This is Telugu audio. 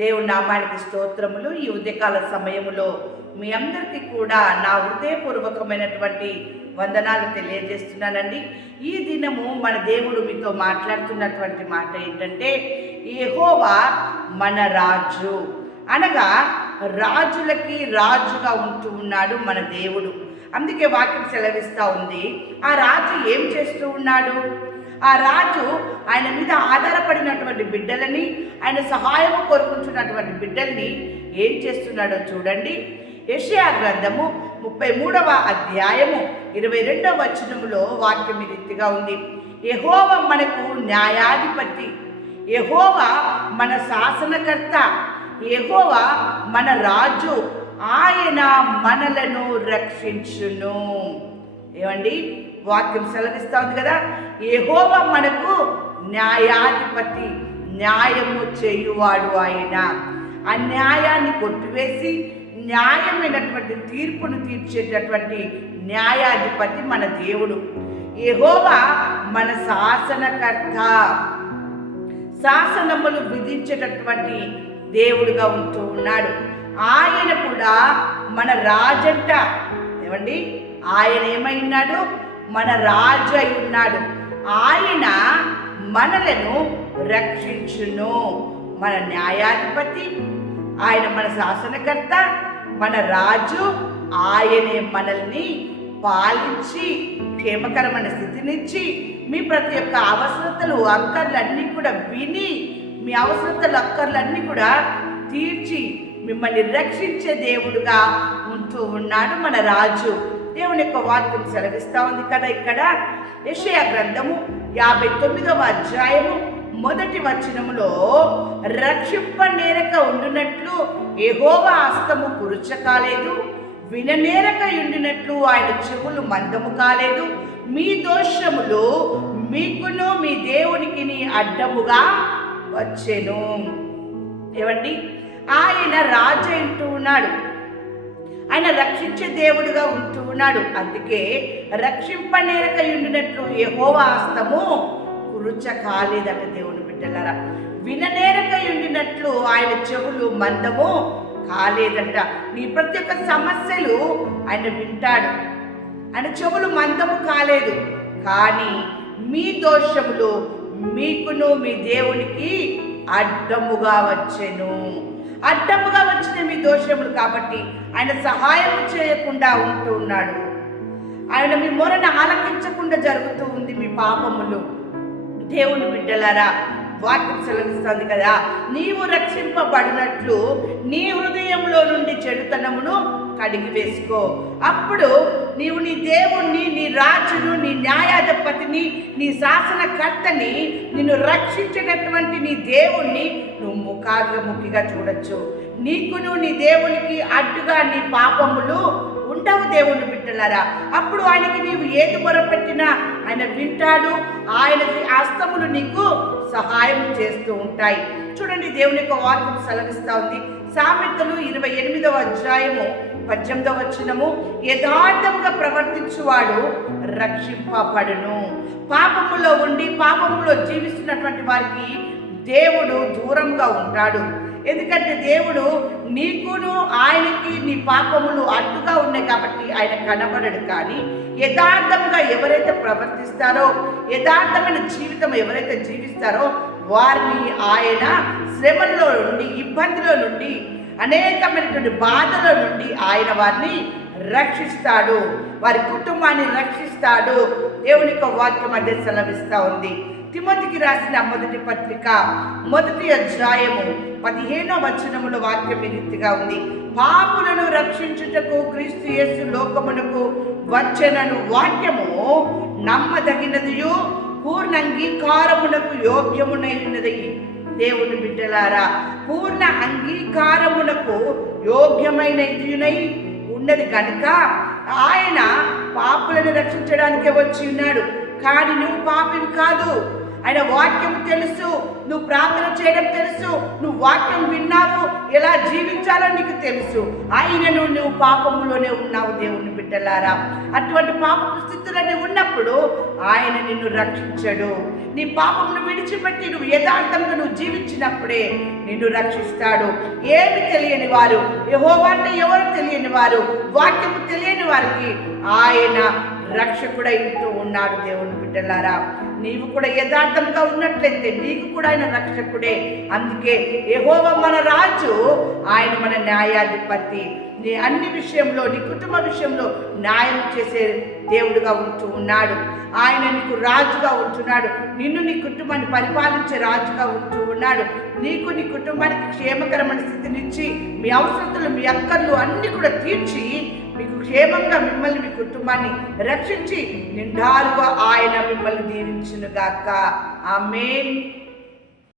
దేవుని నామానికి స్తోత్రములు. ఈ ఉదయకాల సమయములో మీ అందరికీ కూడా నా హృదయపూర్వకమైనటువంటి వందనాలు తెలియజేస్తున్నానండి. ఈ దినము మన దేవుడు మీతో మాట్లాడుతున్నటువంటి మాట ఏంటంటే, యెహోవా మన రాజు, అనగా రాజులకి రాజుగా ఉంటూ ఉన్నాడు మన దేవుడు. అందుకే వాక్యం సెలవిస్తూ ఉంది, ఆ రాజు ఏం చేస్తూ ఉన్నాడు? ఆ రాజు ఆయన మీద ఆధారపడినటువంటి బిడ్డలని, ఆయన సహాయం కోరుకుంటున్నటువంటి బిడ్డల్ని ఏం చేస్తున్నాడో చూడండి. యెషయా గ్రంథము 33వ అధ్యాయము 22వ వచనములో వాక్యం ఈ రీతిగా ఉంది, యెహోవా మనకు న్యాయాధిపతి, యెహోవా మన శాసనకర్త, యెహోవా మన రాజు, ఆయన మనలను రక్షించును. ఏమండి, వాక్యం సెలవిస్తూ ఉంది కదా, యెహోవా మనకు న్యాయాధిపతి, న్యాయము చేయువాడు ఆయన. ఆ న్యాయాన్ని కొట్టివేసి న్యాయమైనటువంటి తీర్పును తీర్చేటటువంటి న్యాయాధిపతి మన దేవుడు. యెహోవా మన శాసనకర్త, శాసనములు విధించేటటువంటి దేవుడుగా ఉంటూ ఉన్నాడు. ఆయన కూడా మన రాజంట. ఏమండి, ఆయన ఏమైనాడు? మన రాజు అయి ఉన్నాడు. ఆయన మనలను రక్షించును. మన న్యాయాధిపతి, ఆయన మన శాసనకర్త, మన రాజు. ఆయనే మనల్ని పాలించి క్షేమకరమైన స్థితినిచ్చి మీ ప్రతి ఒక్క అవసరతలు అక్కర్లన్నీ కూడా విని, మీ అవసరతలు అక్కర్లన్నీ కూడా తీర్చి మిమ్మల్ని రక్షించే దేవుడుగా ఉంటూ ఉన్నాడు మన రాజు. దేవుని యొక్క వాక్యం సెలవిస్తూ ఉంది కదా ఇక్కడ. యెషయా గ్రంథము 59వ అధ్యాయము 1వ వచనములో, రక్షింపనేరక ఉండునట్లు యెహోవా హస్తము కురుచ కాలేదు, విననేరక ఉండినట్లు ఆయన చెవులు మందము కాలేదు, మీ దోషములు మీకును మీ దేవునికి అడ్డముగా వచ్చెను. ఏమండి, ఆయన రాజు అంటూ ఉన్నాడు, ఆయన రక్షించే దేవుడుగా ఉంటూ ఉన్నాడు. అందుకే రక్షింపనేరక ఉండినట్లు యెహోవా హస్తము కురుచ కాలేదట దేవుని బిడ్డలారా. విననేరక ఉండినట్లు ఆయన చెవులు మందము కాలేదంట. నీ ప్రతి ఒక్క సమస్యలు ఆయన వింటాడు, ఆయన చెవులు మందము కాలేదు. కానీ మీ దోషములు మీకును మీ దేవునికి అడ్డముగా వచ్చెను. అడ్డముగా వచ్చిన మీ దోషములు కాబట్టి ఆయన సహాయం చేయకుండా ఉంటూ ఉన్నాడు. ఆయన మీ మొరను ఆలకించకుండా జరుగుతూ ఉంది మీ పాపములు. దేవుని బిడ్డలారా, వాక్యం సెలవిస్తుంది కదా, నీవు రక్షింపబడినట్లు నీ హృదయంలో నుండి చెడుతనమును కడిగి వేసుకో. అప్పుడు నీవు నీ దేవుణ్ణి, నీ రాజును, నీ న్యాయాధిపతిని, నీ శాసనకర్తని, నిన్ను రక్షించేటటువంటి నీ దేవుణ్ణి నువ్వు ముఖాముఖిగా చూడొచ్చు. నీకును నీ దేవునికి అడ్డుగా నీ పాపములు ఉండవు దేవుని బిడ్డలారా. అప్పుడు ఆయనకి నీవు ఏది మొరపెట్టినా ఆయన వింటాడు. ఆయన హస్తములు నీకు సహాయం చేస్తూ ఉంటాయి. చూడండి, దేవుని యొక్క వాక్యం సెలవిస్తూ ఉంది. సామెతలు 28వ అధ్యాయము 18వ వచనము, యథార్థంగా ప్రవర్తించువాడు రక్షింపబడును. పాపములో ఉండి పాపములో జీవిస్తున్నటువంటి వారికి దేవుడు దూరంగా ఉంటాడు. ఎందుకంటే దేవుడు నీకును ఆయనకి నీ పాపములు అడ్డుగా ఉన్నాయి కాబట్టి ఆయన కనబడడు. కానీ యథార్థంగా ఎవరైతే ప్రవర్తిస్తారో, యథార్థమైన జీవితం ఎవరైతే జీవిస్తారో వారిని ఆయన శ్రమలో నుండి, ఇబ్బందిలో నుండి, అనేకమైనటువంటి బాధల నుండి ఆయన వారిని రక్షిస్తాడు, వారి కుటుంబాన్ని రక్షిస్తాడు. దేవుని యొక్క వాక్యం అదే సెలవిస్తూ ఉంది. తిమోతికి రాసిన మొదటి పత్రిక 1వ అధ్యాయము 15వ వచనములో వాక్యం ఈ రీతిగా ఉంది, పాపులను రక్షించుటకు క్రీస్తు యేసు లోకమునకు వచ్చెనను వాక్యము నమ్మదగినదియు పూర్ణ అంగీకారమునకు యోగ్యమునైనది. దేవుని బిడ్డలారా, పూర్ణ అంగీకారమునకు యోగ్యమైనదియునై ఉన్నది కనుక ఆయన పాపులను రక్షించడానికే వచ్చి ఉన్నాడు. కానీ నువ్వు పాపివి కాదు. ఆయన వాక్యం తెలుసు, నువ్వు ప్రార్థన చేయడం తెలుసు, నువ్వు వాక్యం విన్నావు, ఎలా జీవించాలో నీకు తెలుసు. ఆయనను నువ్వు పాపములోనే ఉన్నావు దేవుని బిడ్డలారా. అటువంటి పాప స్థితులని ఉన్నప్పుడు ఆయన నిన్ను రక్షించడు. నీ పాపమును విడిచిపెట్టి నువ్వు యథార్థంగా నువ్వు జీవించినప్పుడే నిన్ను రక్షిస్తాడు. ఏమి తెలియని వారు, యెహోవా అంటే ఎవరు తెలియని వారు, వాక్యము తెలియని వారికి ఆయన రక్షకుడై ఉంటూ ఉన్నాడు. దేవుని బిడ్డలారా, నీవు కూడా యథార్థంగా ఉన్నట్లయితే నీకు కూడా ఆయన రక్షకుడే. అందుకే యెహోవా మన రాజు, ఆయన మన న్యాయాధిపతి. నీ అన్ని విషయంలో, నీ కుటుంబ విషయంలో న్యాయం చేసే దేవుడుగా ఉంటూ ఉన్నాడు. ఆయన నీకు రాజుగా ఉంటున్నాడు. నిన్ను నీ కుటుంబాన్ని పరిపాలించే రాజుగా ఉంటూ ఉన్నాడు. నీకు నీ కుటుంబానికి క్షేమకరమైన స్థితినిచ్చి మీ అవసరతలు, మీ అక్కర్లు అన్నీ కూడా తీర్చి మీకు క్షేమంగా మిమ్మల్ని, మీ కుటుంబాన్ని రక్షించి నిండారుగా ఆయన మిమ్మల్ని దీవించునుగాక. ఆమేన్.